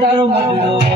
તારો મંડળો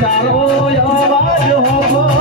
તારો હોભળવા બોલ રે